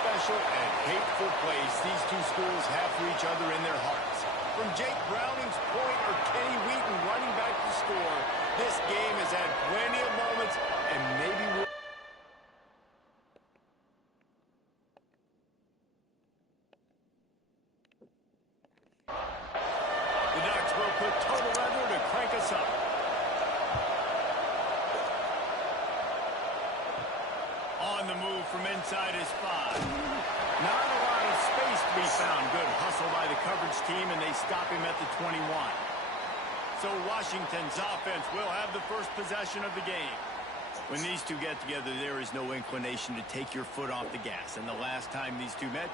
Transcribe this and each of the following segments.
special and hateful place these two schools have for each other in their hearts. From Jake Browning's point or Kenny Wheaton running back to score, this game has had plenty of moments and maybe will. The Ducks will put total weather to crank us up. On the move from inside his 5. Not a lot of space to be found. Good hustle by the coverage team, and they stop him at the 21. So Washington's offense will have the first possession of the game. When these two get together, there is no inclination to take your foot off the gas. And the last time these two met,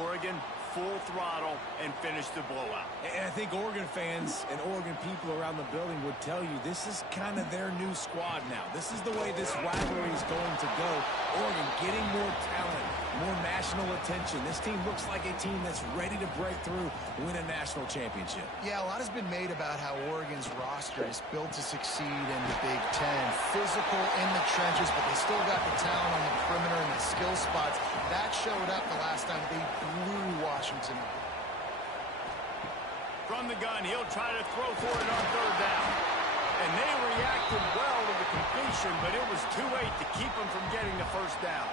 Oregon full throttle and finished the blowout. And I think Oregon fans and Oregon people around the building would tell you this is kind of their new squad now. This is the way this rivalry is going to go. Oregon getting more talent, more national attention. This team looks like a team that's ready to break through, win a national championship. Yeah, a lot has been made about how Oregon's roster is built to succeed in the Big Ten. Physical in the trenches, but they still got the talent on the perimeter and the skill spots. That showed up the last time they blew Washington. From the gun, he'll try to throw for it on 3rd down. And they reacted well to the completion, but it was too late to keep him from getting the 1st down.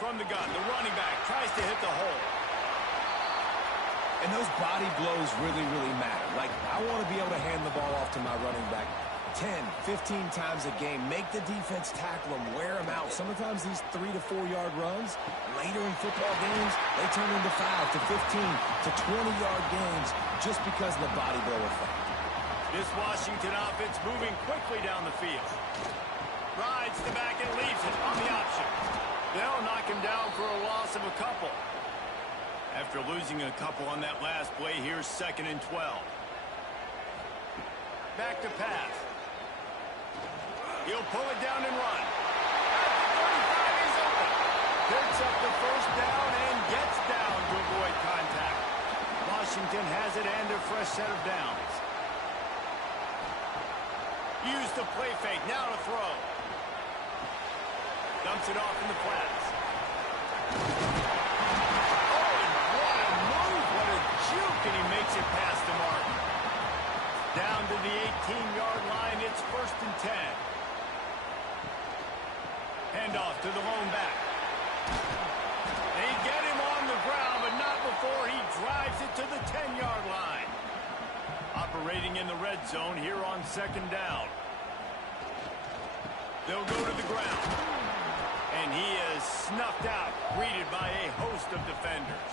From the gun, the running back tries to hit the hole. And those body blows really, really matter. Like, I want to be able to hand the ball off to my running back 10, 15 times a game. Make the defense tackle them, wear them out. Sometimes these 3 to 4 yard runs, later in football games, they turn into 5 to 15 to 20-yard games just because of the body blow effect. This Washington offense moving quickly down the field. Rides the back and leaves it on the option. They'll knock him down for a loss of a couple. After losing a couple on that last play, here's 2nd and 12. Back to pass. He'll pull it down and run. At the 35, he's open. Picks up the 1st down and gets down to avoid contact. Washington has it and a fresh set of downs. Use the play fake, now to throw. Dumps it off in the flats. Oh, and what a move, what a juke, and he makes it past the mark. Down to the 18-yard line, it's 1st and 10. Handoff to the lone back. They get him on the ground, but not before he drives it to the 10-yard line. Operating in the red zone here on 2nd down. They'll go to the ground. And he is snuffed out, greeted by a host of defenders.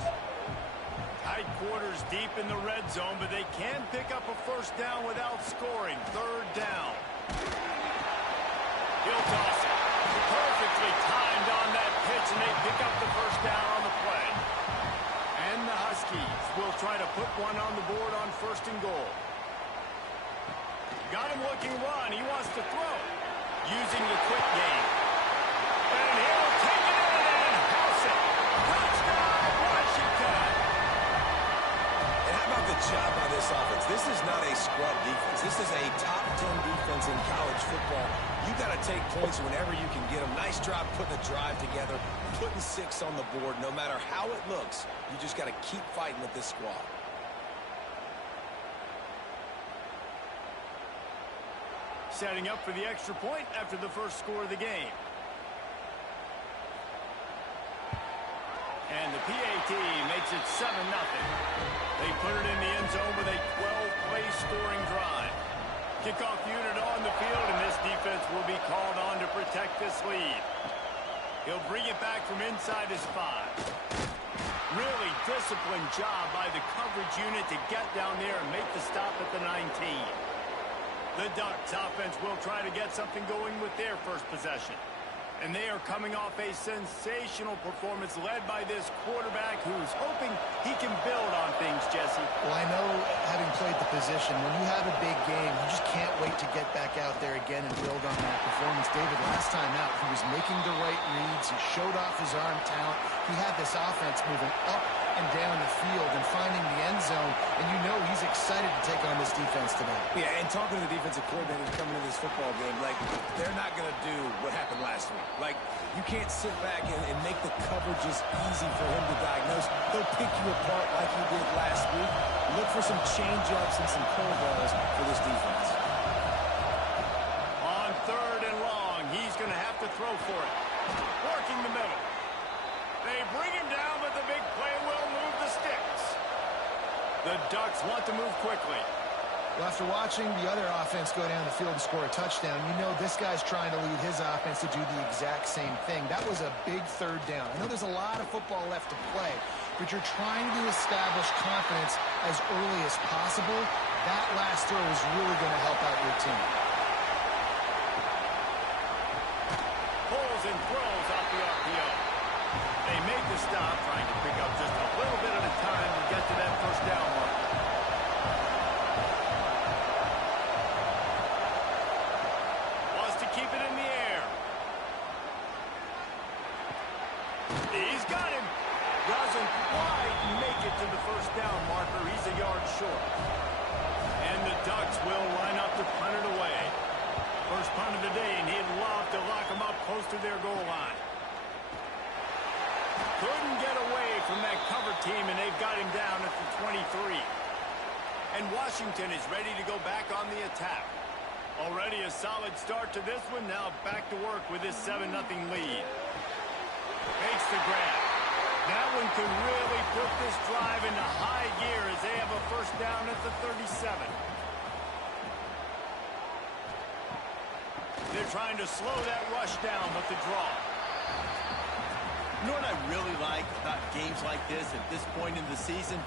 Tight quarters deep in the red zone, but they can pick up a 1st down without scoring. 3rd down. He'll toss it. Perfectly timed on that pitch, and they pick up the 1st down on the play. And the Huskies will try to put one on the board on 1st and goal. Got him looking run. He wants to throw. Using the quick game. And he'll take it in and house it. Touchdown, Washington! And how about the job by this offense? This is not a scrub defense. This is a top 10 defense in college football. You got to take points whenever you can get them. Nice job putting a drive together, putting 6 on the board. No matter how it looks, you just got to keep fighting with this squad. Setting up for the extra point after the 1st score of the game. And the PAT makes it 7-0. They put it in the end zone with a 12-play scoring drive. Kickoff unit on the field, and this defense will be called on to protect this lead. He'll bring it back from inside his 5. Really disciplined job by the coverage unit to get down there and make the stop at the 19. The Ducks offense will try to get something going with their 1st possession. And they are coming off a sensational performance led by this quarterback who's hoping he can build on things, Jesse. Well, I know, having played the position, when you have a big game, you just can't wait to get back out there again and build on that performance. David, last time out, he was making the right reads. He showed off his arm talent. He had this offense moving up and down the field and finding the end zone, and you know he's excited to take on this defense today. Yeah, and talking to the defensive coordinator coming into this football game, like, they're not going to do what happened last last week. Like, you can't sit back and make the coverages easy for him to diagnose. He'll pick you apart like he did last week. Look for some change-ups and some curveballs for this defense. On 3rd and long, he's going to have to throw for it. Working the middle. They bring him down, but the big play will move the sticks. The Ducks want to move quickly. Well, after watching the other offense go down the field and score a touchdown, you know this guy's trying to lead his offense to do the exact same thing. That was a big 3rd down. I know there's a lot of football left to play, but you're trying to establish confidence as early as possible. That last throw is really going to help out your team. Pulls and throws off the RPO. They make the stop, trying to pick up just a little bit at a time to get to that 1st down mark. Wants to keep it in the air. He's got him. Doesn't quite make it to the 1st down marker. He's a yard short. And the Ducks will line up to punt it away. First punt of the day, and he'd love to lock them up close to their goal line. Couldn't get away from that cover team, and they've got him down at the 23. And Washington is ready to go back on the attack. Already a solid start to this one. Now back to work with this 7-0 lead. Makes the grab. That one could really put this drive into high gear as they have a 1st down at the 37. They're trying to slow that rush down, but the draw. You know what I really like about games like this at this point in the season?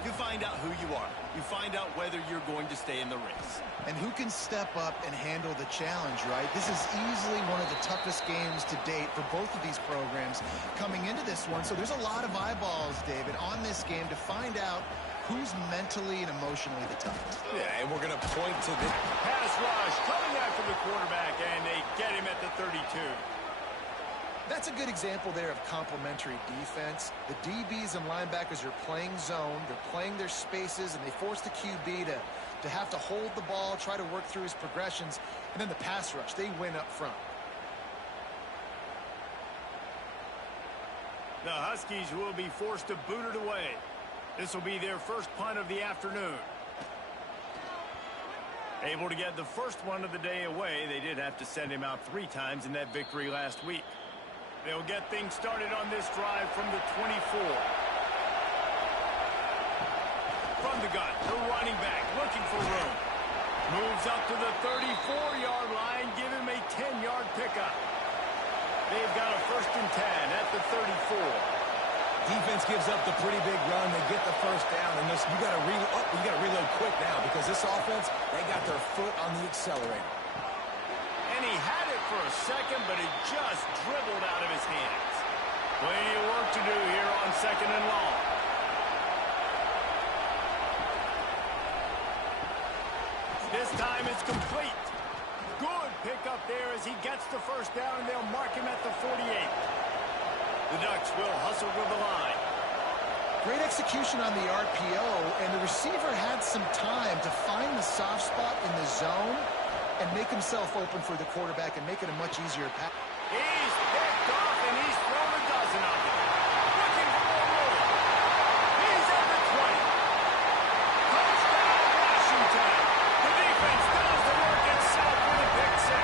You find out who you are. You find out whether you're going to stay in the race. And who can step up and handle the challenge, right? This is easily one of the toughest games to date for both of these programs coming into this one. So there's a lot of eyeballs, David, on this game to find out who's mentally and emotionally the toughest. Yeah, and we're going to point to the Pass rush coming after the quarterback, and they get him at the 32. That's a good example there of complementary defense. The DBs and linebackers are playing zone, they're playing their spaces, and they force the QB to have to hold the ball, try to work through his progressions, and then the pass rush, they win up front. The Huskies will be forced to boot it away. This will be their first punt of the afternoon. Able to get the first one of the day away. They did have to send him out 3 times in that victory last week. They'll get things started on this drive from the 24. From the gun, the running back looking for room. Moves up to the 34-yard line, give him a 10-yard pickup. They've got a 1st and 10 at the 34. defense gives up the pretty big run. They get the 1st down, and you got to reload quick now because this offense, they got their foot on the accelerator. And he had it for a second, but it just dribbled out of his hands. Plenty of work to do here on 2nd and long. This time it's complete. Good pickup there as he gets the 1st down, and they'll mark him at the 48. The Ducks will hustle to the line. Great execution on the RPO, and the receiver had some time to find the soft spot in the zone and make himself open for the quarterback and make it a much easier pass. He's picked off, and he's thrown a dozen of them. Looking for more room. He's at the 20. Touchdown, Washington. The defense does the work itself with a pick 6.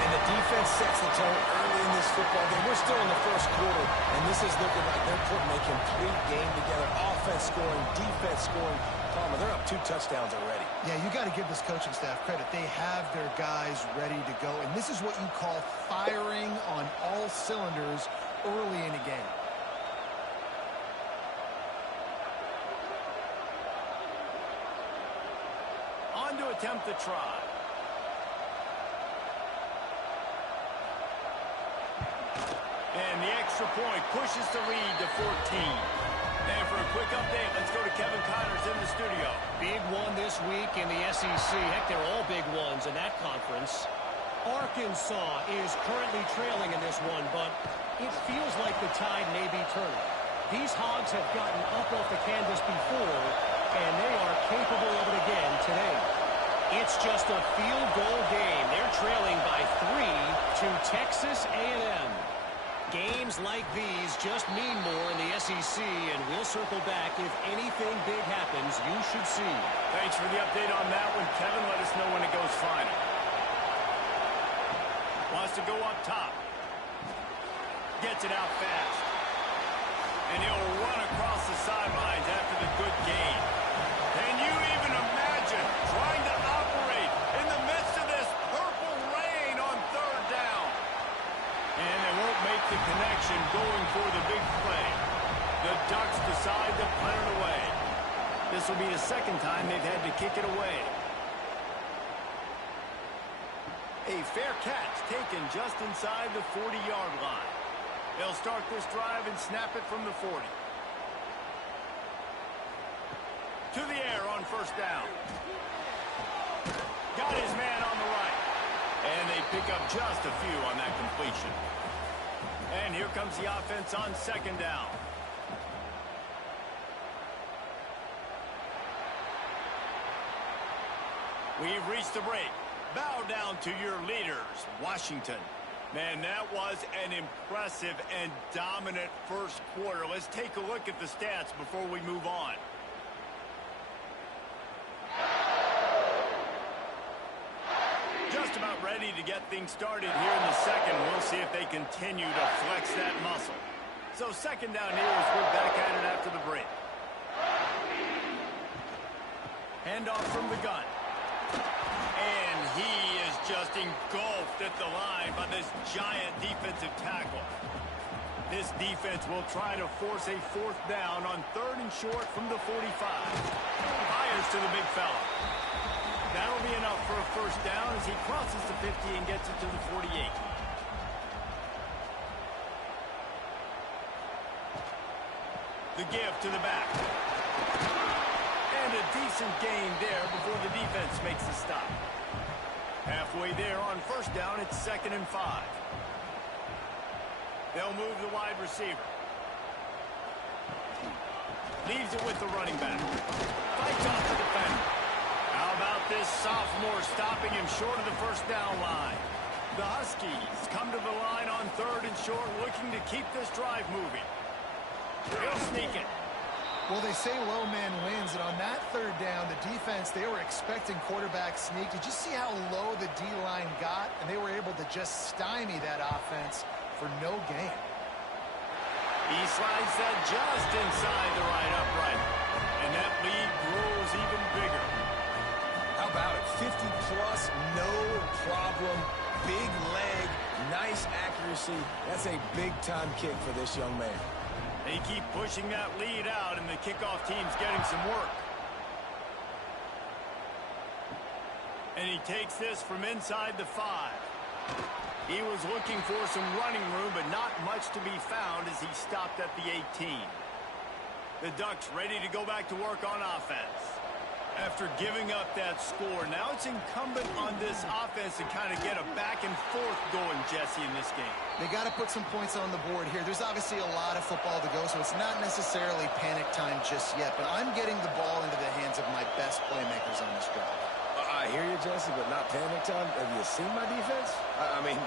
And the defense sets the tone early in this football game. We're still in the 1st quarter, and this is looking like they're putting a complete game together. Offense scoring, defense scoring. Palmer, they're up 2 touchdowns already. Yeah, you got to give this coaching staff credit. They have their guys ready to go, and this is what you call firing on all cylinders early in a game. On to attempt the try. And the extra point pushes the lead to 14. And for a quick update, let's go to Kevin Connors in the studio. Big one this week in the SEC. Heck, they're all big ones in that conference. Arkansas is currently trailing in this one, but it feels like the tide may be turning. These Hogs have gotten up off the canvas before, and they are capable of it again today. It's just a field goal game. They're trailing by 3. to Texas A&M. Games like these just mean more in the SEC, and we'll circle back if anything big happens you should see. Thanks for the update on that one, Kevin. Let us know when it goes final. Wants to go up top. Gets it out fast. And he'll run across the sidelines after the good gain. Can you even imagine trying to operate in the midst of this purple rain on third down? And they won't make the connection going for the big play. The Ducks decide to punt it away. This will be the second time they've had to kick it away. A fair catch taken just inside the 40-yard line. They'll start this drive and snap it from the 40. To the air on first down. Got his man on the right. And they pick up just a few on that completion. And here comes the offense on second down. We've reached the break. Bow down to your leaders, Washington. Man, that was an impressive and dominant first quarter. Let's take a look at the stats before we move on. Just about ready to get things started here in the second. We'll see if they continue to flex that muscle. So second down here as we're back at it after the break. Handoff from the gun. And he is just engulfed at the line by this giant defensive tackle. This defense will try to force a fourth down on third and short from the 45. Fires to the big fella. That'll be enough for a first down as he crosses the 50 and gets it to the 48. The give to the back. And a decent gain there before the defense makes the stop. Halfway there on first down, it's 2nd and 5. They'll move the wide receiver. Leaves it with the running back. Fights off the defender. How about this sophomore stopping him short of the first down line? The Huskies come to the line on third and short, looking to keep this drive moving. He'll sneak it. Well, they say low man wins, and on that third down, the defense, they were expecting quarterback sneak. Did you see how low the D-line got? And they were able to just stymie that offense for no gain. He slides that just inside the right upright. And that lead grows even bigger. How about it? 50-plus, no problem. Big leg, nice accuracy. That's a big-time kick for this young man. They keep pushing that lead out, and the kickoff team's getting some work. And he takes this from inside the 5. He was looking for some running room, but not much to be found as he stopped at the 18. The Ducks ready to go back to work on offense. After giving up that score, now it's incumbent on this offense to kind of get a back and forth going, Jesse, in this game. They got to put some points on the board here. There's obviously a lot of football to go, so it's not necessarily panic time just yet, but I'm getting the ball into the hands of my best playmakers on this drive. I hear you, Jesse, but not panic time. Have you seen my defense? I mean,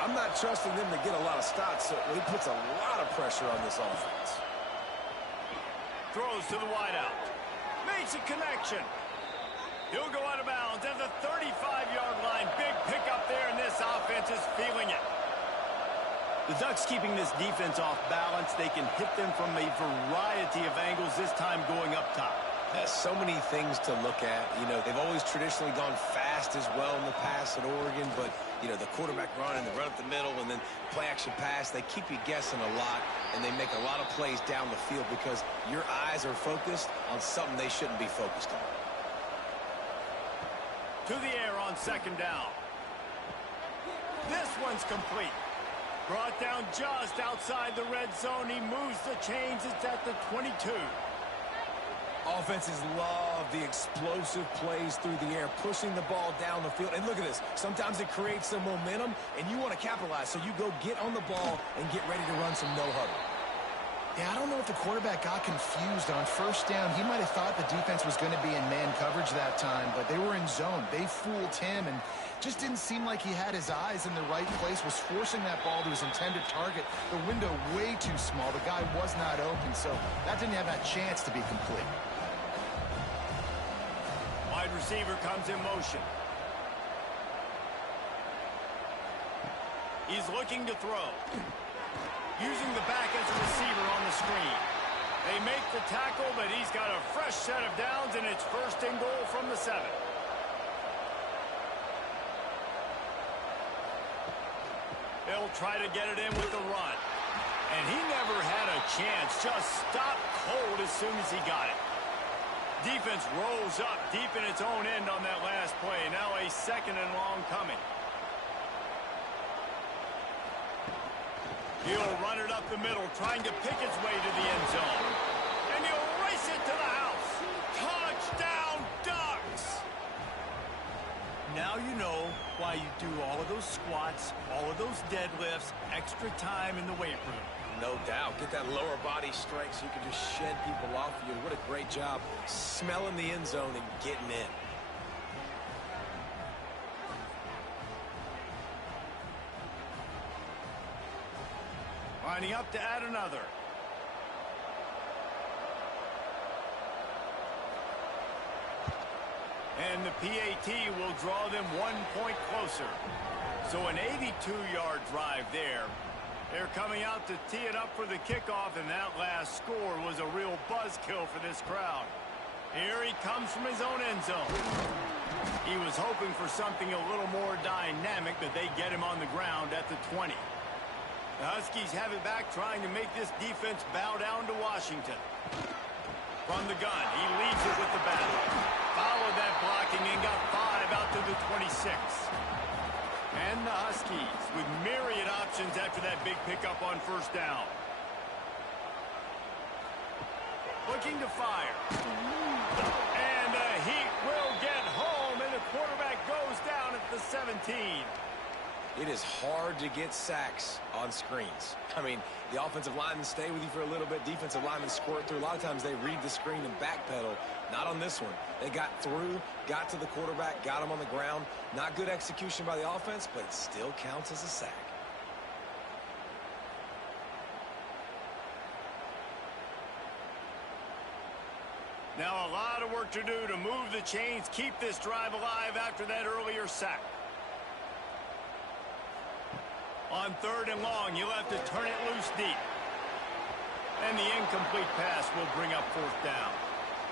I'm not trusting them to get a lot of stops, so he puts a lot of pressure on this offense. Throws to the wideout. Makes a connection. He'll go out of bounds at the 35-yard line. Big pickup there, and this offense is feeling it. The Ducks keeping this defense off balance. They can hit them from a variety of angles, this time going up top. So many things to look at. You know, they've always traditionally gone fast as well in the past at Oregon, but, you know, the quarterback run and the run up the middle and then play-action pass, they keep you guessing a lot, and they make a lot of plays down the field because your eyes are focused on something they shouldn't be focused on. To the air on second down. This one's complete. Brought down just outside the red zone. He moves the chains. It's at the 22. Offenses love the explosive plays through the air, pushing the ball down the field. And look at this. Sometimes it creates some momentum, and you want to capitalize. So you go get on the ball and get ready to run some no-huddle. Yeah, I don't know if the quarterback got confused on first down. He might have thought the defense was going to be in man coverage that time, but they were in zone. They fooled him and just didn't seem like he had his eyes in the right place, was forcing that ball to his intended target. The window way too small. The guy was not open, so that didn't have that chance to be complete. Wide receiver comes in motion. He's looking to throw. Using the back as a receiver on the screen. They make the tackle, but he's got a fresh set of downs, and it's first and goal from the 7. They'll try to get it in with the run. And he never had a chance. Just stopped cold as soon as he got it. Defense rolls up deep in its own end on that last play. Now a 2nd and long coming. He'll run it up the middle, trying to pick its way to the end zone. And he'll race it to the house. Touchdown, Ducks! Now you know why you do all of those squats, all of those deadlifts, extra time in the weight room. No doubt. Get that lower body strength so you can just shed people off of you. What a great job smelling the end zone and getting in. Lining up to add another. And the PAT will draw them 1 point closer. So an 82-yard drive there. They're coming out to tee it up for the kickoff, and that last score was a real buzzkill for this crowd. Here he comes from his own end zone. He was hoping for something a little more dynamic, but they get him on the ground at the 20. The Huskies have it back, trying to make this defense bow down to Washington. From the gun, he leads it with the bat. Followed that blocking and got 5 out to the 26. And the Huskies with myriad options after that big pickup on first down. Looking to fire. And the Heat will get home, and the quarterback goes down at the 17. It is hard to get sacks on screens. I mean, the offensive linemen stay with you for a little bit. Defensive linemen squirt through. A lot of times they read the screen and backpedal. Not on this one. They got through, got to the quarterback, got him on the ground. Not good execution by the offense, but it still counts as a sack. Now a lot of work to do to move the chains, keep this drive alive after that earlier sack. On 3rd and long, you'll have to turn it loose deep. And the incomplete pass will bring up 4th down.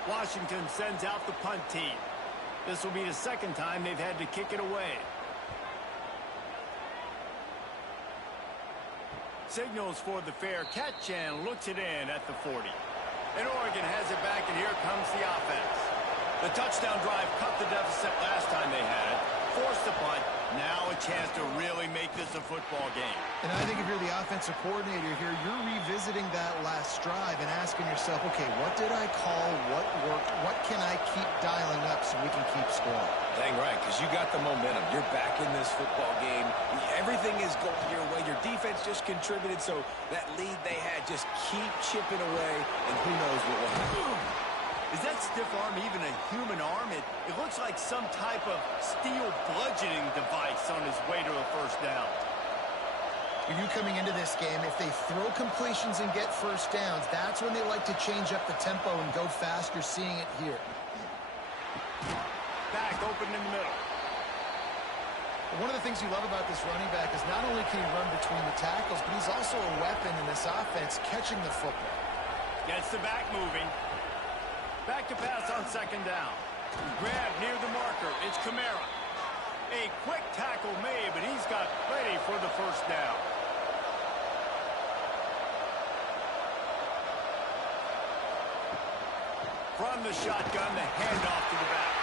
Washington sends out the punt team. This will be the 2nd time they've had to kick it away. Signals for the fair catch and looks it in at the 40. And Oregon has it back, and here comes the offense. The touchdown drive cut the deficit last time they had it. Forced the punt. Now a chance to really make this a football game. And I think if you're the offensive coordinator here, you're revisiting that last drive and asking yourself, okay, what did I call? What worked? What can I keep dialing up so we can keep scoring? Dang right, because you got the momentum. You're back in this football game. Everything is going your way. Your defense just contributed, so that lead they had, just keep chipping away, and who knows what will happen. Is that stiff arm even a human arm? It looks like some type of steel bludgeoning device on his way to a first down. For you coming into this game, if they throw completions and get first downs, that's when they like to change up the tempo and go faster, seeing it here. Back open in the middle. One of the things you love about this running back is not only can he run between the tackles, but he's also a weapon in this offense, catching the football. Gets the back moving. Back to pass on 2nd down. Grab near the marker. It's Kamara. A quick tackle made, but he's got plenty for the first down. From the shotgun, the handoff to the back.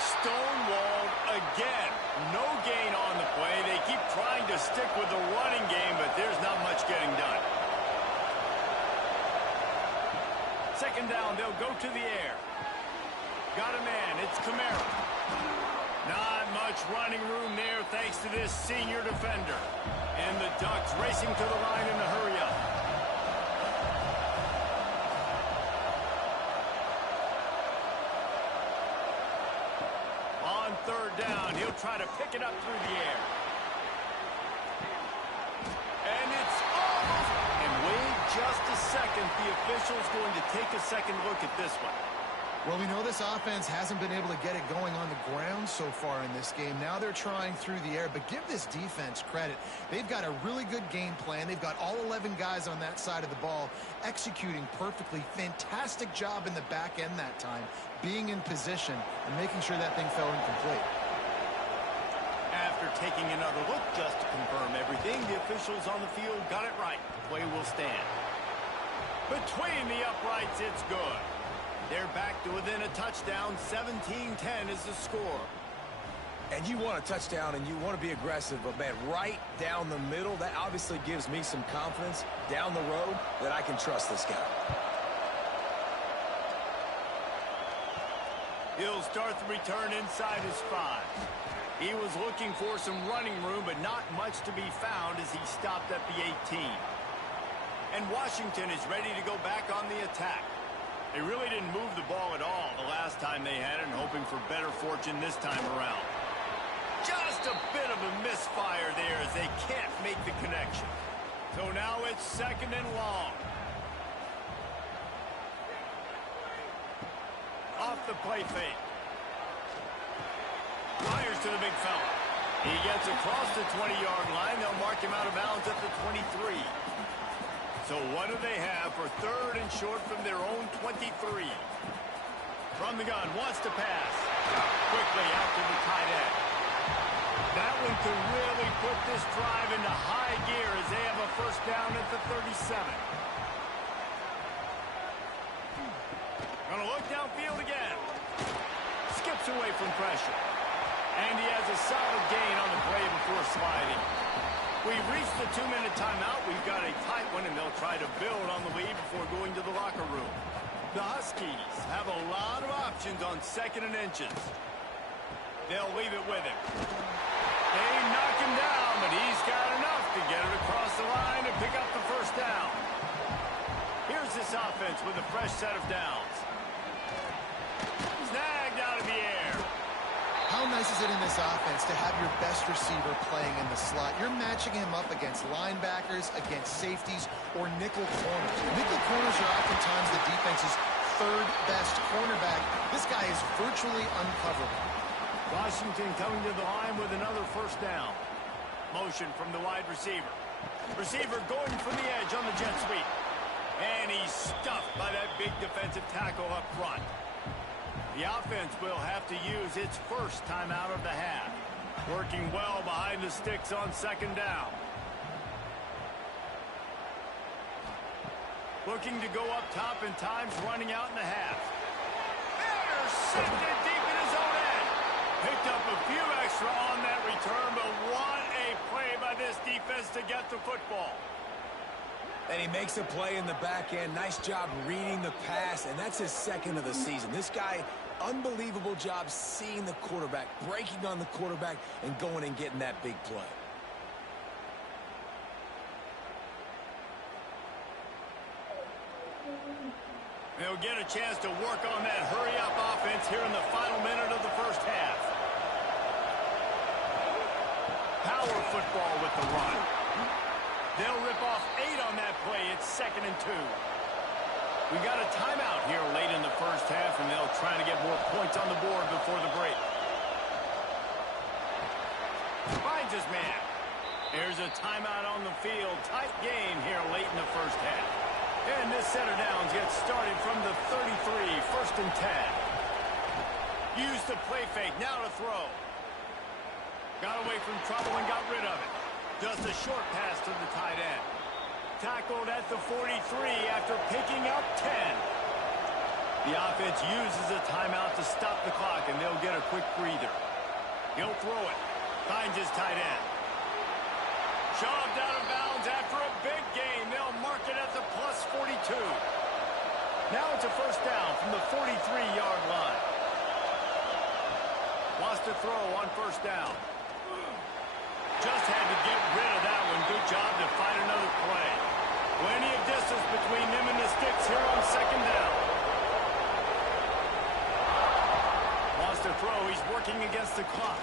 Stonewalled again. No gain on the play. They keep trying to stick with the running game, but there's not much getting done. 2nd down, they'll go to the air. Got a man, it's Kamara. Not much running room there thanks to this senior defender. And the Ducks racing to the line in a hurry up. third down. He'll try to pick it up through the air. And it's almost... And wait just a second. The official's going to take a second look at this one. Well, we know this offense hasn't been able to get it going on the ground so far in this game. Now they're trying through the air, but give this defense credit. They've got a really good game plan. They've got all 11 guys on that side of the ball executing perfectly. Fantastic job in the back end that time, being in position and making sure that thing fell incomplete. After taking another look just to confirm everything, the officials on the field got it right. Play will stand. Between the uprights, it's good. They're back to within a touchdown. 17-10 is the score. And you want a touchdown and you want to be aggressive, but man, right down the middle, that obviously gives me some confidence down the road that I can trust this guy. He'll start the return inside his 5. He was looking for some running room, but not much to be found as he stopped at the 18. And Washington is ready to go back on the attack. They really didn't move the ball at all the last time they had it, and hoping for better fortune this time around. Just a bit of a misfire there as they can't make the connection. So now it's second and long. Off the play fake. Fires to the big fella. He gets across the 20-yard line. They'll mark him out of bounds at the 23. So what do they have for third and short from their own 23? From the gun, wants to pass. Quickly out to the tight end. That one could really put this drive into high gear as they have a first down at the 37. Gonna look downfield again. Skips away from pressure. And he has a solid gain on the play before sliding. We've reached the 2-minute timeout. We've got a tight one, and they'll try to build on the lead before going to the locker room. The Huskies have a lot of options on second and inches. They'll leave it with him. They knock him down, but he's got enough to get it across the line and pick up the first down. Here's this offense with a fresh set of downs. Snagged out of the air. How nice is it in this offense to have your best receiver playing in the slot? You're matching him up against linebackers, against safeties, or nickel corners. Nickel corners are oftentimes the defense's third best cornerback. This guy is virtually uncoverable. Washington coming to the line with another first down. Motion from the wide receiver. Receiver going for the edge on the jet sweep. And he's stuffed by that big defensive tackle up front. The offense will have to use its first timeout of the half. Working well behind the sticks on second down. Looking to go up top, and time's running out in the half. Intercepted deep in his own end. Picked up a few extra on that return, but what a play by this defense to get the football. And he makes a play in the back end. Nice job reading the pass, and that's his second of the season. This guy, unbelievable job seeing the quarterback, breaking on the quarterback, and going and getting that big play. They'll get a chance to work on that hurry-up offense here in the final minute of the first half. Power football with the run. They'll rip off 8 on that play. It's second and 2. We got a timeout here late in the first half, and they'll try to get more points on the board before the break. Finds his man. There's a timeout on the field. Tight game here late in the first half. And this set of downs gets started from the 33, first and 10. Used the play fake, now to throw. Got away from trouble and got rid of it. Just a short pass to the tight end. Tackled at the 43 after picking up 10. The offense uses a timeout to stop the clock, and they'll get a quick breather. He'll throw it. Finds his tight end. Shoved out of bounds after a big gain. They'll mark it at the plus 42. Now it's a first down from the 43-yard line. Wants to throw on first down. Just had to get rid of that one. Good job to find another play. Plenty of distance between them and the sticks here on second down. Wants to throw. He's working against against the clock.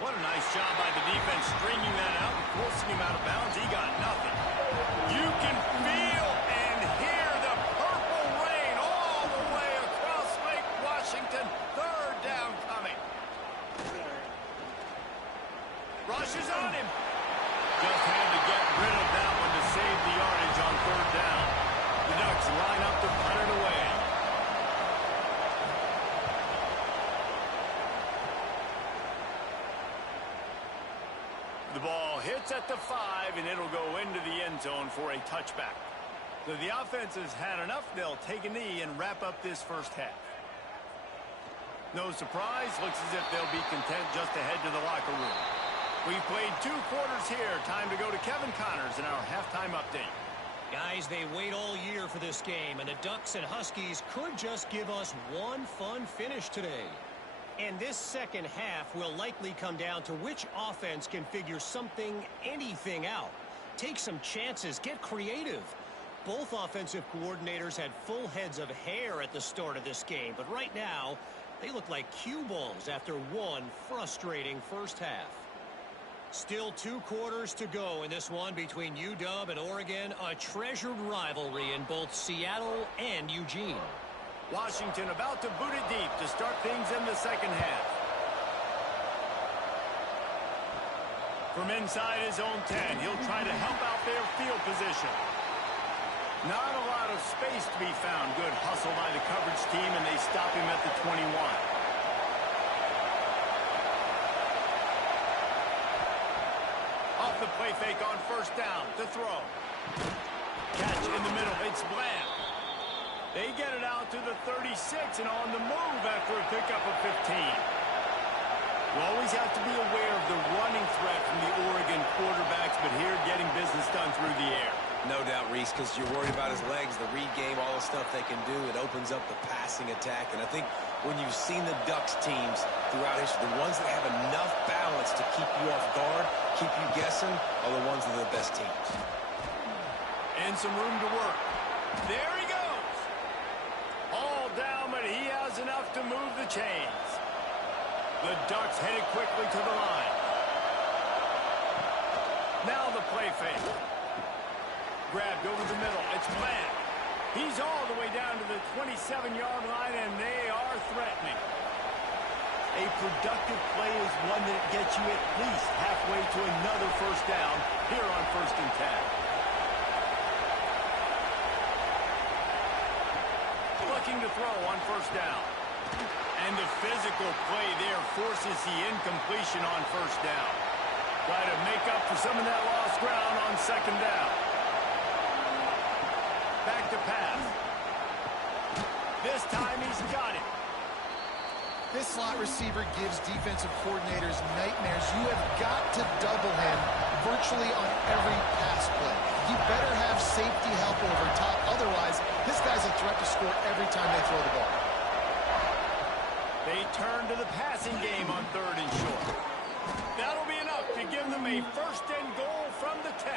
What a nice job by the defense stringing that out and forcing him out of bounds. He got nothing. You can feel and hear the purple rain all the way across Lake Washington. Third down coming. Rushes on him. Just had to get rid of that one to save the yardage on third down. The Ducks line up to punt it away. The ball hits at the 5, and it'll go into the end zone for a touchback. So the offense has had enough. They'll take a knee and wrap up this first half. No surprise. Looks as if they'll be content just to head to the locker room. We've played 2 quarters here. Time to go to Kevin Connors in our halftime update. Guys, they wait all year for this game, and the Ducks and Huskies could just give us one fun finish today. And this second half will likely come down to which offense can figure something, anything out. Take some chances, get creative. Both offensive coordinators had full heads of hair at the start of this game, but right now, they look like cue balls after one frustrating first half. Still 2 quarters to go in this one between UW and Oregon, a treasured rivalry in both Seattle and Eugene. Washington about to boot it deep to start things in the second half. From inside his own 10, he'll try to help out their field position. Not a lot of space to be found. Good hustle by the coverage team, and they stop him at the 21. Off the play fake on first down to throw. Catch in the middle. It's Bland. They get it out to the 36 and on the move after a pickup of 15. You always have to be aware of the running threat from the Oregon quarterbacks, but here getting business done through the air. No doubt, Reese, because you're worried about his legs, the read game, all the stuff they can do. It opens up the passing attack. And I think when you've seen the Ducks teams throughout history, the ones that have enough balance to keep you off guard, keep you guessing, are the ones that are the best teams. And some room to work. There he goes. All down, but he has enough to move the chains. The Ducks headed quickly to the line. Now the play fake. Grabbed over the middle. It's Bland. He's all the way down to the 27-yard line, and they are threatening. A productive play is one that gets you at least halfway to another first down here on 1st and 10. Looking to throw on first down. And the physical play there forces the incompletion on first down. Try to make up for some of that lost ground on second down. Back to pass. This time he's got it. This slot receiver gives defensive coordinators nightmares. You have got to double him virtually on every pass play. You better have safety help over top. Otherwise, this guy's a threat to score every time they throw the ball. They turn to the passing game on 3rd and short. That'll be enough to give them a 1st and goal from the 10.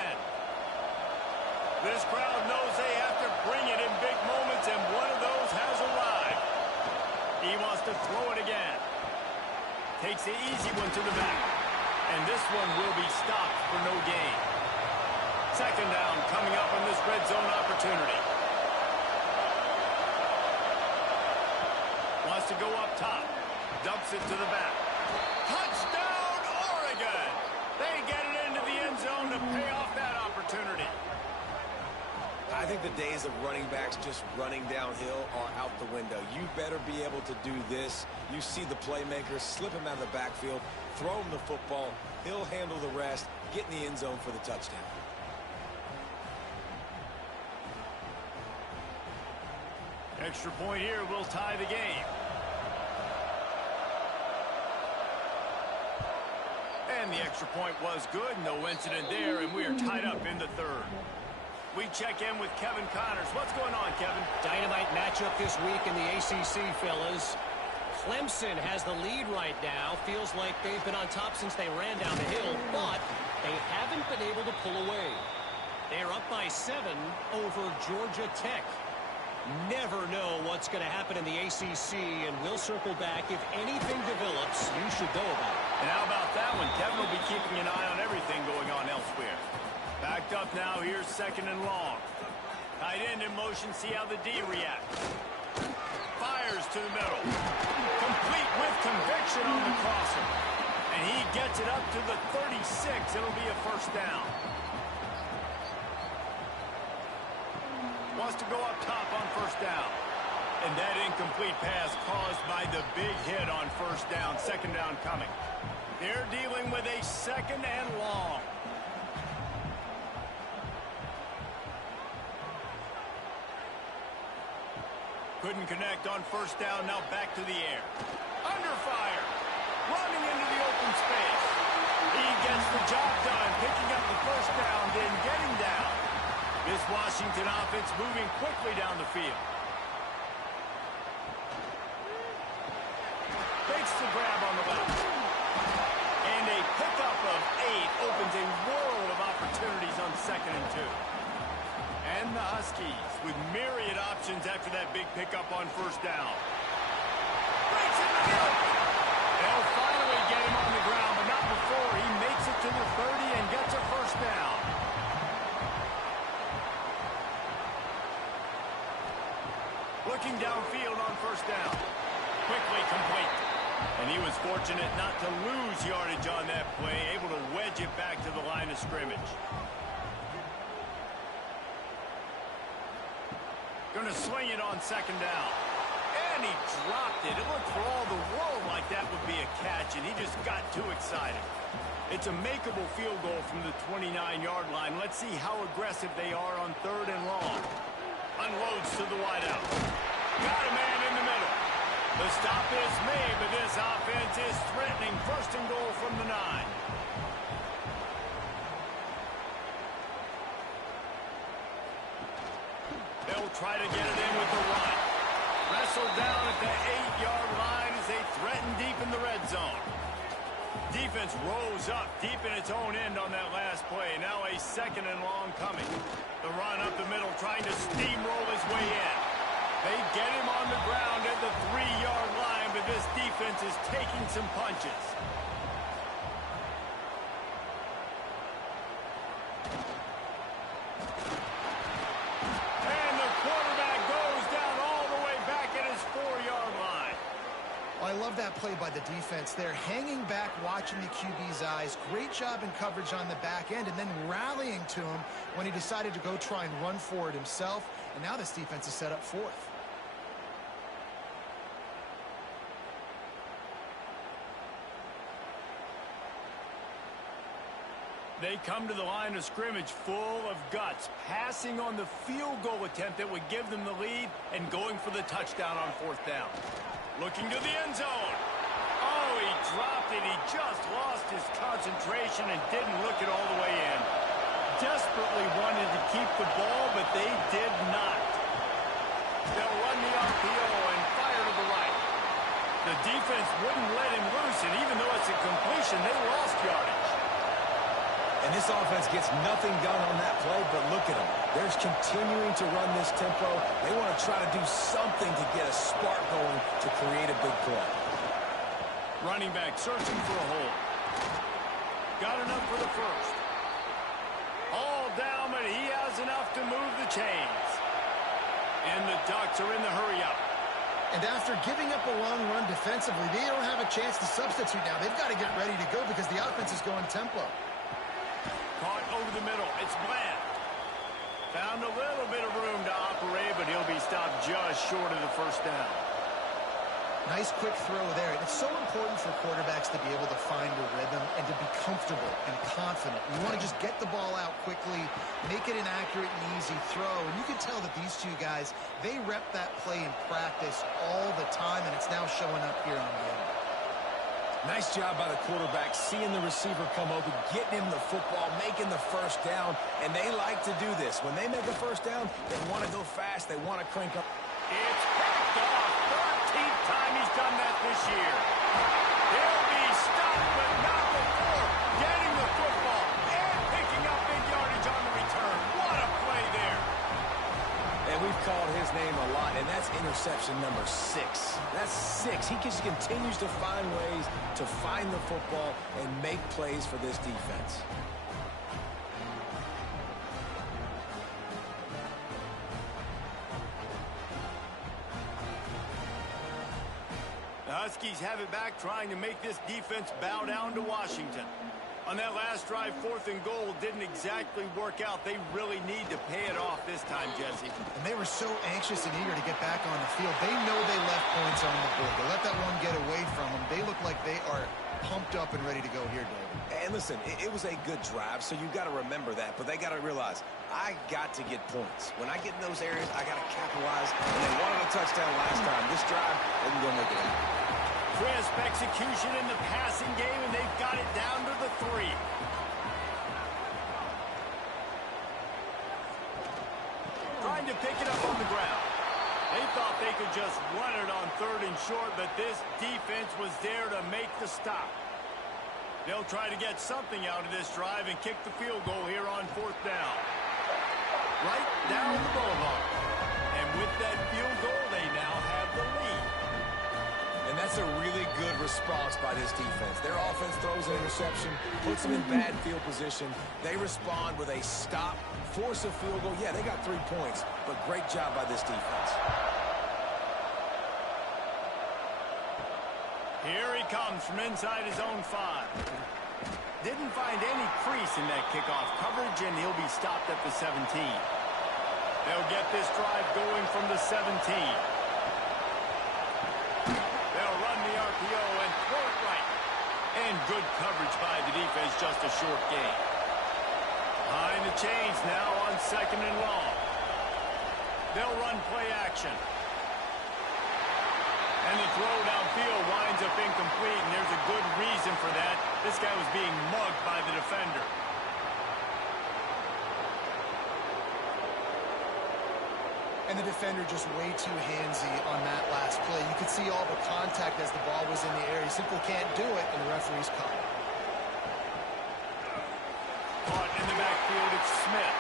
This crowd knows they have to bring it in big moments, and one of those has arrived. He wants to throw it again. Takes the easy one to the back. And this one will be stopped for no gain. Second down coming up on this red zone opportunity. Wants to go up top. Dumps it to the back. Touchdown, Oregon! They get it into the end zone to pay off that opportunity. I think the days of running backs just running downhill are out the window. You better be able to do this. You see the playmaker, slip him out of the backfield, throw him the football. He'll handle the rest, get in the end zone for the touchdown. Extra point here will tie the game. And the extra point was good. No incident there, and we are tied up in the 3rd. We check in with Kevin Connors. What's going on, Kevin? Dynamite matchup this week in the ACC, fellas. Clemson has the lead right now. Feels like they've been on top since they ran down the hill, but they haven't been able to pull away. They're up by 7 over Georgia Tech. Never know what's going to happen in the ACC, and we'll circle back. If anything develops, you should know about it. And how about that one? Kevin will be keeping an eye on everything going on elsewhere. Backed up now, here's 2nd and long. Tight end in motion, see how the D reacts. Fires to the middle. Complete with conviction on the crosser. And he gets it up to the 36. It'll be a 1st down. Wants to go up top on 1st down. And that incomplete pass caused by the big hit on 1st down. 2nd down coming. They're dealing with a 2nd and long. Couldn't connect on 1st down. Now back to the air. Under fire. Running into the open space. He gets the job done. Picking up the 1st down, then getting down. This Washington offense moving quickly down the field. Makes the grab on the left. And a pickup of 8 opens a world of opportunities on 2nd and 2. And the Huskies with myriad options after that big pickup on 1st down. Breaks in the middle. They'll finally get him on the ground, but not before he makes it to the 30 and gets a 1st down. Looking downfield on 1st down. Quickly complete. And he was fortunate not to lose yardage on that play, able to wedge it back to the line of scrimmage. Going to sling it on 2nd down. And he dropped it. It looked for all the world like that would be a catch, and he just got too excited. It's a makeable field goal from the 29-yard line. Let's see how aggressive they are on 3rd and long. Unloads to the wideout. Got a man in the middle. The stop is made, but this offense is threatening 1st and goal from the 9. They'll try to get it in with the run. Wrestled down at the 8-yard line as they threaten deep in the red zone. Defense rose up deep in its own end on that last play. Now a 2nd and long coming. The run up the middle, trying to steamroll his way in. They get him on the ground at the 3-yard line, but this defense is taking some punches. And the quarterback goes down all the way back at his 4-yard line. I love that play by the defense there. Hanging back, watching the QB's eyes. Great job in coverage on the back end, and then rallying to him when he decided to go try and run for it himself. And now this defense is set up 4th. They come to the line of scrimmage full of guts, passing on the field goal attempt that would give them the lead and going for the touchdown on 4th down. Looking to the end zone. Oh, he dropped it. He just lost his concentration and didn't look it all the way in. Desperately wanted to keep the ball, but they did not. They'll run the RPO and fire to the right. The defense wouldn't let him loose, and even though it's a completion, they lost yardage. And this offense gets nothing done on that play, but look at them. They're continuing to run this tempo. They want to try to do something to get a spark going to create a big play. Running back searching for a hole. Got enough for the 1st. All down, but he has enough to move the chains. And the Ducks are in the hurry-up. And after giving up a long run defensively, they don't have a chance to substitute now. They've got to get ready to go because the offense is going tempo. Caught over the middle. It's Bland. Found a little bit of room to operate, but he'll be stopped just short of the 1st down. Nice quick throw there. It's so important for quarterbacks to be able to find a rhythm and to be comfortable and confident. You want to just get the ball out quickly, make it an accurate and easy throw. And you can tell that these two guys, they rep that play in practice all the time, and it's now showing up here on game. Nice job by the quarterback, seeing the receiver come open, getting him the football, making the 1st down, and they like to do this. When they make a 1st down, they want to go fast, they want to crank up. It's picked off. 13th time he's done that this year. He'll be stopped, but not before getting the football and picking up big yardage on the return. What a play there. And we've called his name a lot interception number 6. That's 6. He just continues to find ways to find the football and make plays for this defense. The Huskies have it back, trying to make this defense bow down to Washington. On that last drive, 4th and goal didn't exactly work out. They really need to pay it off this time, Jesse. And they were so anxious and eager to get back on the field. They know they left points on the board. They let that one get away from them. They look like they are pumped up and ready to go here, David. And listen, it was a good drive, so you got to remember that. But they got to realize, I got to get points. When I get in those areas, I got to capitalize. And they wanted a touchdown last time. This drive, they can go make it happen. Crisp execution in the passing game, and they've got it down to the 3. Trying to pick it up on the ground. They thought they could just run it on 3rd and short, but this defense was there to make the stop. They'll try to get something out of this drive and kick the field goal here on 4th down. Right down the boulevard. And with that field goal, they now have the lead. And that's a really good response by this defense. Their offense throws an interception, puts them in bad field position. They respond with a stop, force a field goal. Yeah, they got 3 points, but great job by this defense. Here he comes from inside his own 5. Didn't find any crease in that kickoff coverage, and he'll be stopped at the 17. They'll get this drive going from the 17. And throw it right. And good coverage by the defense, just a short gain. Behind the chains now on 2nd and long. They'll run play action. And the throw downfield winds up incomplete, and there's a good reason for that. This guy was being mugged by the defender. And the defender just way too handsy on that last play. You could see all the contact as the ball was in the air. He simply can't do it, and the referee's caught it. Caught in the backfield, it's Smith.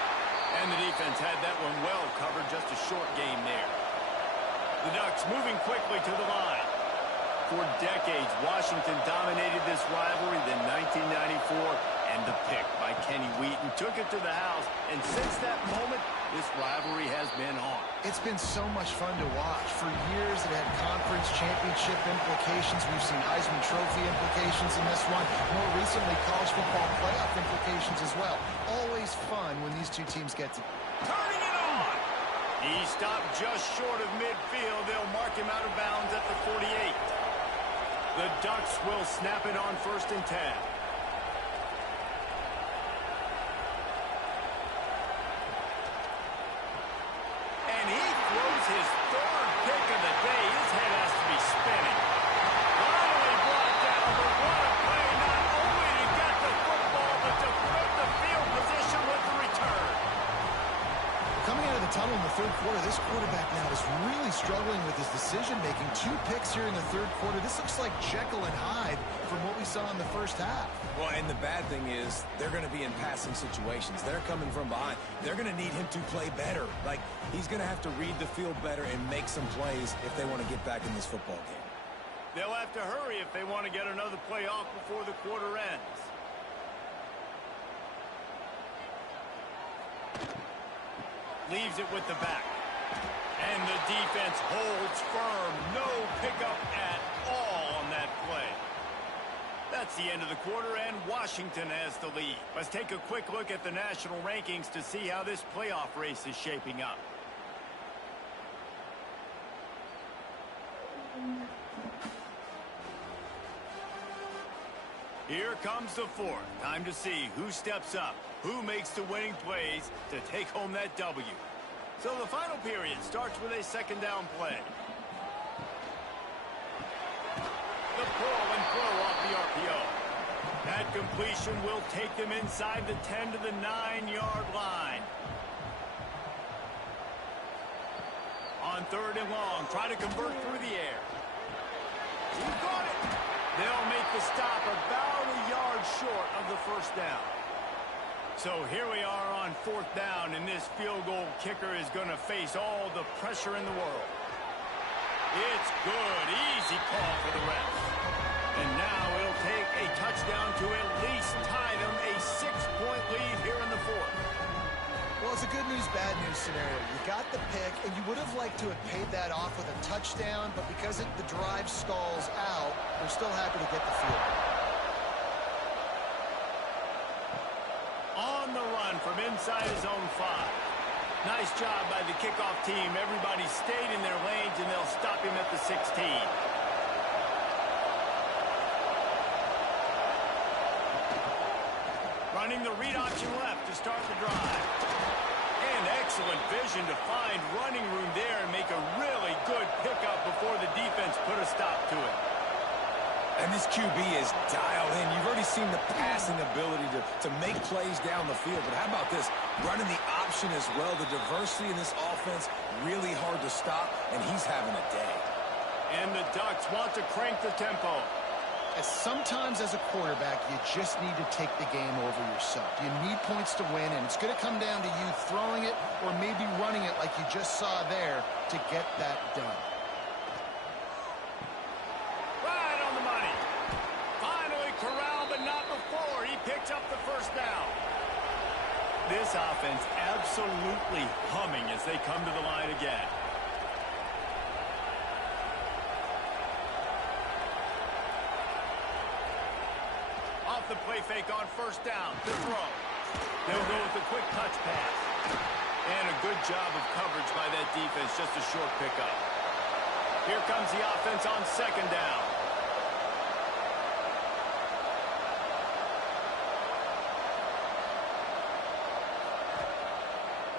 And the defense had that one well covered, just a short game there. The Ducks moving quickly to the line. For decades, Washington dominated this rivalry. Then 1994, and the pick by Kenny Wheaton took it to the house. And since that moment, this rivalry has been on. It's been so much fun to watch. For years, it had conference championship implications. We've seen Heisman Trophy implications in this one. More recently, college football playoff implications as well. Always fun when these two teams get to... Turning it on! He stopped just short of midfield. They'll mark him out of bounds at the 48. The Ducks will snap it on 1st and 10. His 3rd pick of the day. His head has to be spinning. Finally brought down, but what a play, not only to get the football, but to flip the field position with the return. Coming out of the tunnel in the 3rd quarter, this quarterback now is really struggling with his decision-making. 2 picks here in the 3rd quarter. This looks like Jekyll and Hyde from what we saw in the first half. Well, and the bad thing is they're going to be in passing situations. They're coming from behind. They're going to need him to play better. Like, he's going to have to read the field better and make some plays if they want to get back in this football game. They'll have to hurry if they want to get another play off before the quarter ends. Leaves it with the back. And the defense holds firm. No pickup at all on that play. That's the end of the quarter, and Washington has the lead. Let's take a quick look at the national rankings to see how this playoff race is shaping up. Here comes the 4th. Time to see who steps up, who makes the winning plays to take home that W. So the final period starts with a 2nd down play. The pull and throw off the RPO. That completion will take them inside the 10 to the 9-yard line. On 3rd and long, try to convert through the air. He got it. They'll make the stop about a yard short of the 1st down. So here we are on 4th down, and this field goal kicker is going to face all the pressure in the world. It's good. Easy call for the refs. And now it'll take a touchdown to at least tie them a 6-point lead here in the fourth. Well, it's a good news, bad news scenario. You got the pick, and you would have liked to have paid that off with a touchdown, but because the drive stalls out, they're still happy to get the field. On the run from inside his own 5. Nice job by the kickoff team. Everybody stayed in their lanes, and they'll stop him at the 16. Running the read option left to start the drive. And excellent vision to find running room there and make a really good pickup before the defense put a stop to it. And this QB is dialed in. You've already seen the passing ability to make plays down the field. But how about this? Running the option as well. The diversity in this offense, really hard to stop, and he's having a day. And the Ducks want to crank the tempo. Sometimes as a quarterback, you just need to take the game over yourself. You need points to win, and it's going to come down to you throwing it or maybe running it like you just saw there to get that done. Right on the money. Finally corralled, but not before. He picks up the first down. This offense absolutely humming as they come to the line again. Off the play fake on first down. The throw. They'll go with a quick touch pass. And a good job of coverage by that defense. Just a short pickup. Here comes the offense on second down.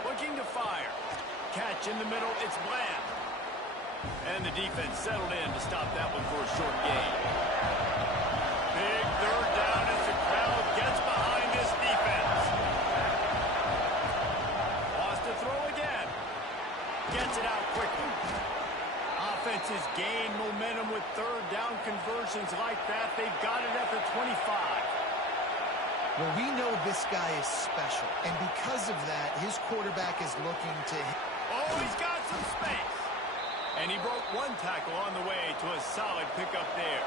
Looking to fire. Catch in the middle. It's Bland. And the defense settled in to stop that one for a short gain. Big third down as the crowd gets behind this defense. Wants to throw again. Gets it out quickly. Offenses gain momentum with third down conversions like that. They've got it at the 25. Well, we know this guy is special, and because of that, his quarterback is looking to hit. Oh, he's got some space. And he broke one tackle on the way to a solid pickup there.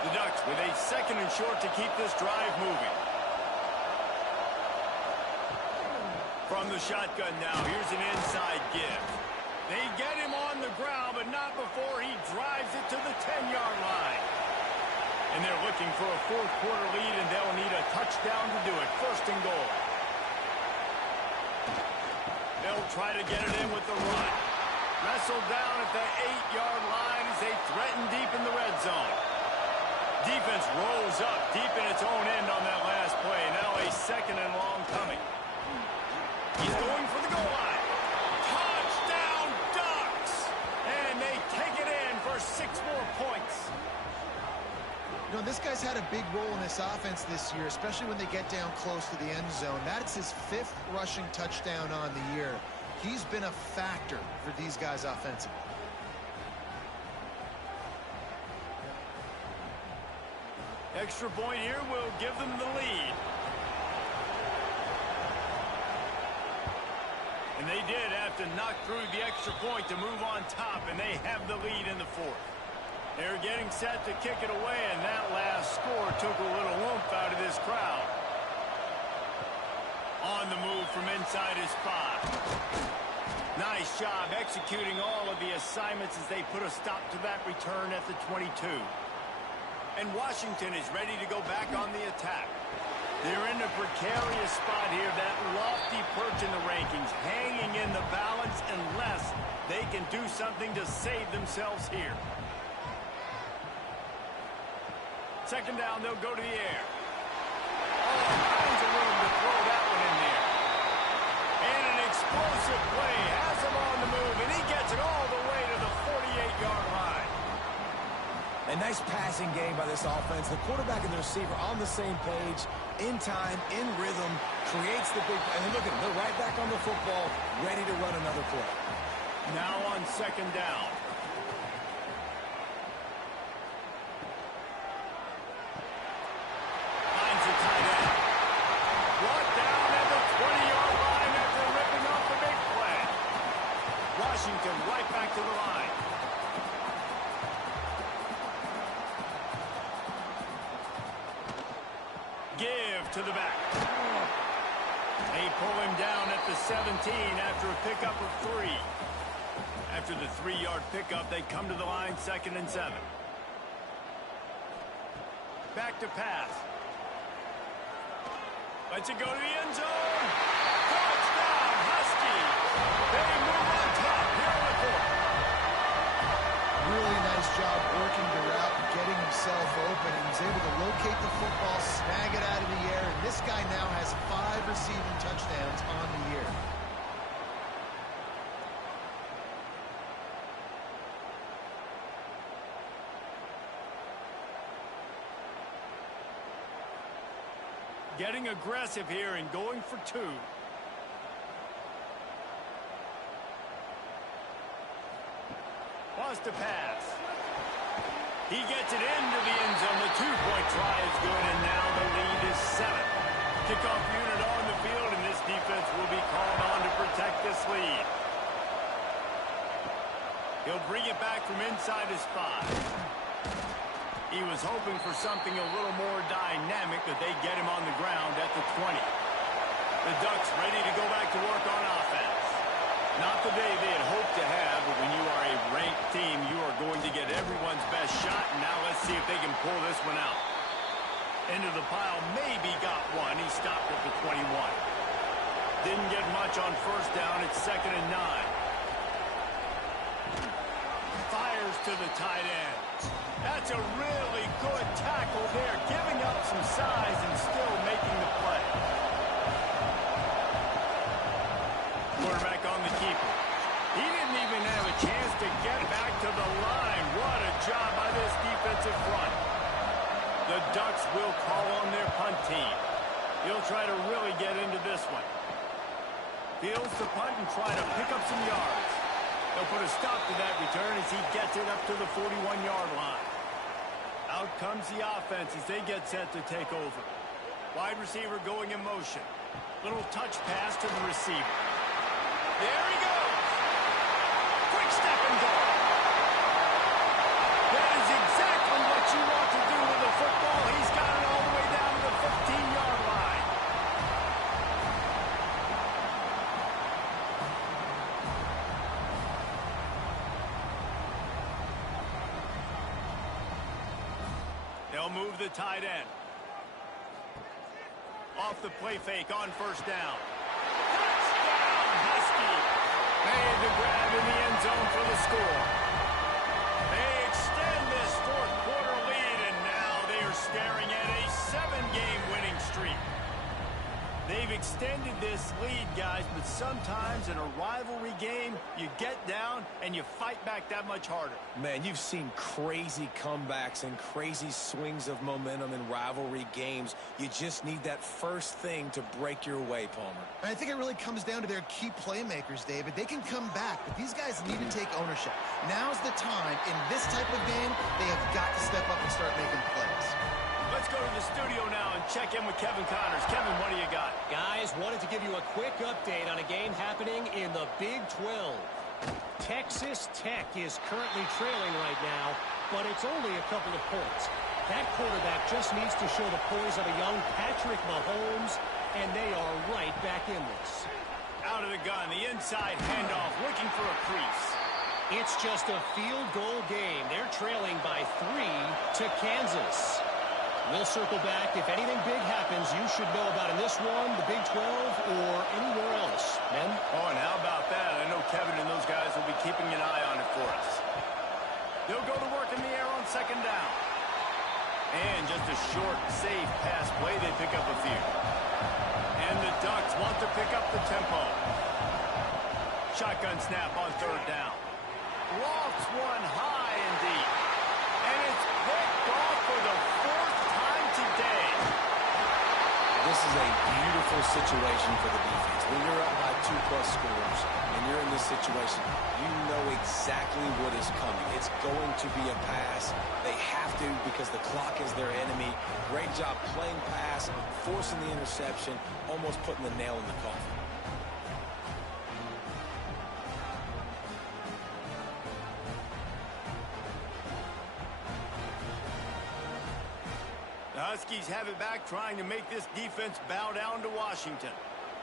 The Ducks with a second and short to keep this drive moving. From the shotgun now, here's an inside give. They get him on the ground, but not before he drives it to the 10-yard line. And they're looking for a fourth quarter lead, and they'll need a touchdown to do it. First and goal. They'll try to get it in with the run. Wrestled down at the 8-yard line as they threaten deep in the red zone. Defense rolls up deep in its own end on that last play. Now a second and long coming. He's going for the goal line. Touchdown, Ducks! And they take it in for 6 more points. You know, this guy's had a big role in this offense this year, especially when they get down close to the end zone. That's his 5th rushing touchdown on the year. He's been a factor for these guys offensively. Extra point here will give them the lead. And they did have to knock through the extra point to move on top, and they have the lead in the fourth. They're getting set to kick it away, and that last score took a little oomph out of this crowd. On the move from inside his 5. Nice job executing all of the assignments as they put a stop to that return at the 22. And Washington is ready to go back on the attack. They're in a precarious spot here, that lofty perch in the rankings, hanging in the balance unless they can do something to save themselves here. Second down, they'll go to the air. All kinds of room to throw that one in there. And an explosive play has him on the move, and he gets it all the way to the 48-yard line. A nice passing game by this offense. The quarterback and the receiver on the same page, in time, in rhythm, creates the big play. And look at them, they're right back on the football, ready to run another play. Now on second down. Finds the tight end. Brought down at the 20-yard line after ripping off the big play. Washington right back to the line. the back. They pull him down at the 17 after a pickup of 3. After the 3-yard pickup, they come to the line 2nd and 7. Back to pass. Lets it go to the end zone. Touchdown, Husky. They move on top here on the court. Really nice job working the route and getting himself open. He was able to locate the football, snag it out of the air, and this guy now has 5 receiving touchdowns on the year. Getting aggressive here and going for 2. Wants to pass. He gets it into the end zone. The 2-point try is good, and now the lead is 7. Kickoff unit on the field, and this defense will be called on to protect this lead. He'll bring it back from inside his 5. He was hoping for something a little more dynamic, but they get him on the ground at the 20. The Ducks ready to go back to work on offense. Not the day they had hoped to have, but when you are a ranked team, you are going to get everyone's best shot, and now let's see if they can pull this one out. Into the pile, maybe got one. He stopped at the 21. Didn't get much on 1st down. It's 2nd and 9. Fires to the tight end. That's a really good tackle there, giving up some size and still making the play. Quarterback on the keeper. He didn't even have a chance to get back to the line. What a job by this defensive front. The Ducks will call on their punt team. He'll try to really get into this one. Fields the punt and try to pick up some yards. They'll put a stop to that return as he gets it up to the 41-yard line. Out comes the offense as they get set to take over. Wide receiver going in motion. Little touch pass to the receiver. There he goes. Quick step and go. That is exactly what you want to do with the football. He's got it all the way down to the 15-yard line. They'll move the tight end. Off the play fake on 1st down. Touchdown, Husky. Made the grab in the end zone for the score. They extend this 4th quarter lead, and now they are staring at a 7-game winning streak. They've extended this lead, guys, but sometimes in a rivalry game, you get down and you fight back that much harder. Man, you've seen crazy comebacks and crazy swings of momentum in rivalry games. You just need that first thing to break your way, Palmer. I think it really comes down to their key playmakers, David. They can come back, but these guys need to take ownership. Now's the time. In this type of game, they have got to step up and start making plays. Let's go to the studio now and check in with Kevin Connors. Kevin, what do you got? Guys, wanted to give you a quick update on a game happening in the Big 12. Texas Tech is currently trailing right now, but it's only a couple of points. That quarterback just needs to show the poise of a young Patrick Mahomes, and they are right back in this. Out of the gun, the inside handoff, looking for a crease. It's just a field goal game. They're trailing by 3 to Kansas. We'll circle back. If anything big happens, you should know about in this one, the Big 12, or anywhere else. Men? Oh, and how about that? I know Kevin and those guys will be keeping an eye on it for us. They'll go to work in the air on 2nd down. And just a short, safe pass play. They pick up a few. And the Ducks want to pick up the tempo. Shotgun snap on 3rd down. Lofts one high and deep. And it's picked off for the 4th time today. This is a beautiful situation for the defense. When you're up by 2+ scores and you're in this situation, you know exactly what is coming. It's going to be a pass. They have to because the clock is their enemy. Great job playing pass, forcing the interception, almost putting the nail in the coffin. Huskies have it back, trying to make this defense bow down to Washington.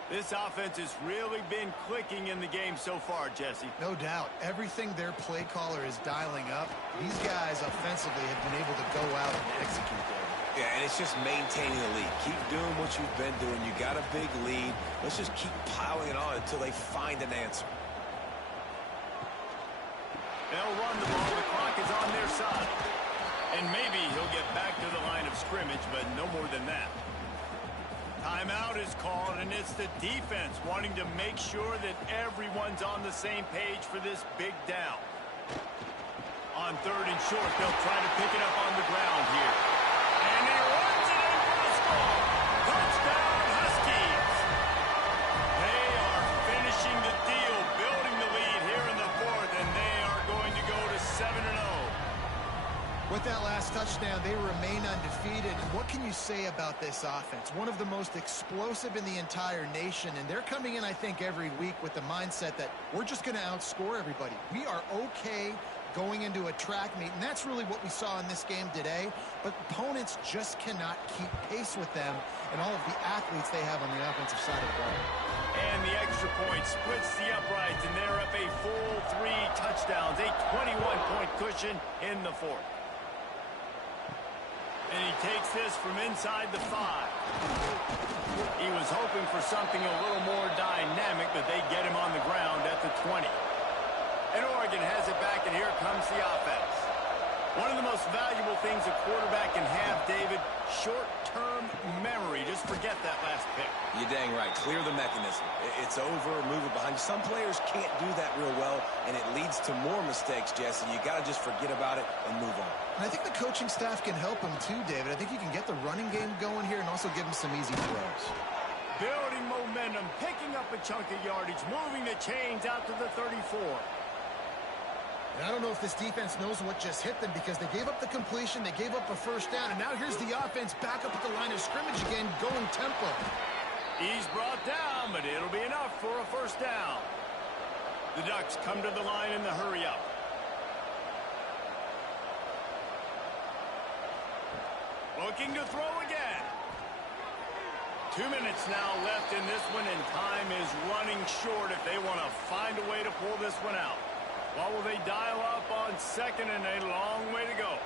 This offense has really been clicking in the game so far, Jesse. No doubt. Everything their play caller is dialing up, these guys offensively have been able to go out and execute there. Yeah, and it's just maintaining the lead. Keep doing what you've been doing. You got a big lead. Let's just keep piling it on until they find an answer. They'll run the ball. The clock is on their side. And maybe he'll get back to the line of scrimmage, but no more than that. Timeout is called, and it's the defense wanting to make sure that everyone's on the same page for this big down. On 3rd and short, they'll try to pick it up on the ground here. And he runs it in for the score. Touchdown, Huskies. They are finishing the deal, building the lead here in the 4th, and they are going to go to 7-0. With that last touchdown, they remain undefeated. And what can you say about this offense? One of the most explosive in the entire nation, and they're coming in, I think, every week with the mindset that we're just going to outscore everybody. We are okay going into a track meet, and that's really what we saw in this game today. But opponents just cannot keep pace with them and all of the athletes they have on the offensive side of the ball. And the extra point splits the uprights, and they're up a full 3 touchdowns, a 21-point cushion in the 4th. And he takes this from inside the 5. He was hoping for something a little more dynamic, but they get him on the ground at the 20. And Oregon has it back, and here comes the offense. One of the most valuable things a quarterback can have, David, short-term memory. Just forget that last pick. You're dang right. Clear the mechanism. It's over, move it behind you. Some players can't do that real well, and it leads to more mistakes, Jesse. You got to just forget about it and move on. And I think the coaching staff can help him too, David. I think you can get the running game going here and also give him some easy throws. Building momentum, picking up a chunk of yardage, moving the chains out to the 34. And I don't know if this defense knows what just hit them because they gave up the completion, they gave up a 1st down, and now here's the offense back up at the line of scrimmage again, going tempo. He's brought down, but it'll be enough for a 1st down. The Ducks come to the line in the hurry-up. Looking to throw again. 2 minutes now left in this one, and time is running short if they want to find a way to pull this one out. What will they dial up on 2nd and a long way to go?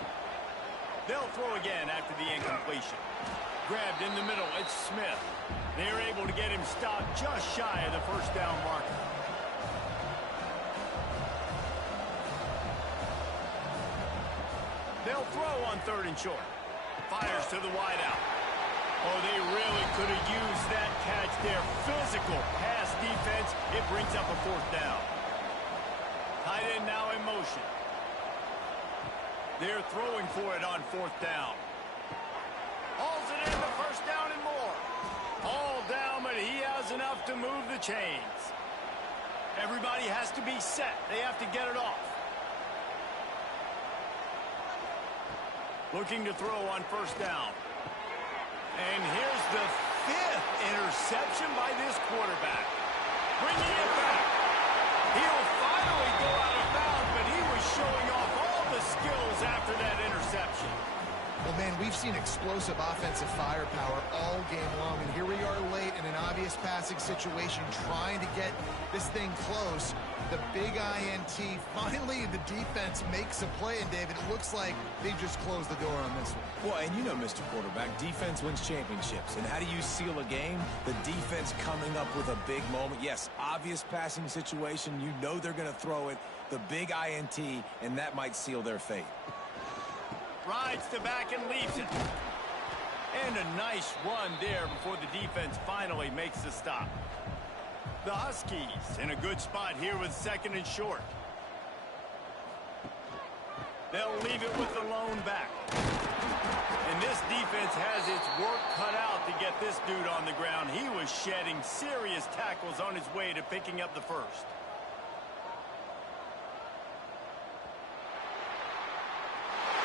They'll throw again after the incompletion. Grabbed in the middle, it's Smith. They're able to get him stopped just shy of the 1st down marker. They'll throw on 3rd and short. Fires to the wideout. Oh, they really could have used that catch there. Physical pass defense. It brings up a 4th down. Tight end now in motion. They're throwing for it on 4th down. Hauls it in the 1st down and more. All down, but he has enough to move the chains. Everybody has to be set. They have to get it off. Looking to throw on 1st down. And here's the 5th interception by this quarterback. Bringing it back. He'll finally go out of bounds, but he was showing off all the skills after that interception. Well, man, we've seen explosive offensive firepower all game long, and here we are late in an obvious passing situation trying to get this thing close. The big INT, finally the defense makes a play, and David, it looks like they just closed the door on this one. Well, and you know, Mr. Quarterback, defense wins championships. And how do you seal a game? The defense coming up with a big moment. Yes, obvious passing situation. You know they're going to throw it. The big INT, and that might seal their fate. Rides to back and leaves it. And a nice run there before the defense finally makes the stop. The Huskies in a good spot here with 2nd and short. They'll leave it with the lone back. And this defense has its work cut out to get this dude on the ground. He was shedding serious tackles on his way to picking up the 1st.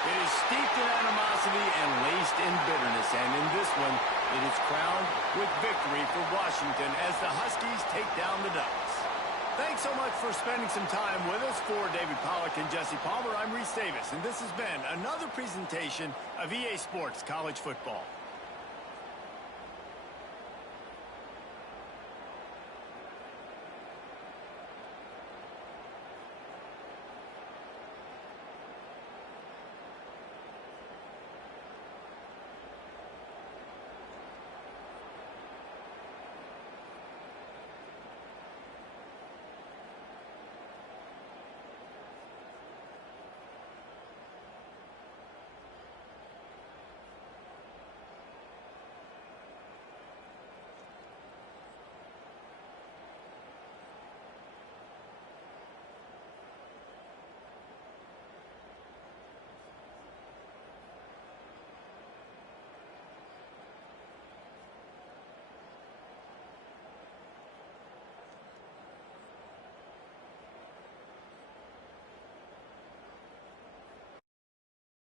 It is steeped in animosity and laced in bitterness, and in this one, it is crowned with victory for Washington as the Huskies take down the Ducks. Thanks so much for spending some time with us. For David Pollack and Jesse Palmer, I'm Reese Davis, and this has been another presentation of EA Sports College Football.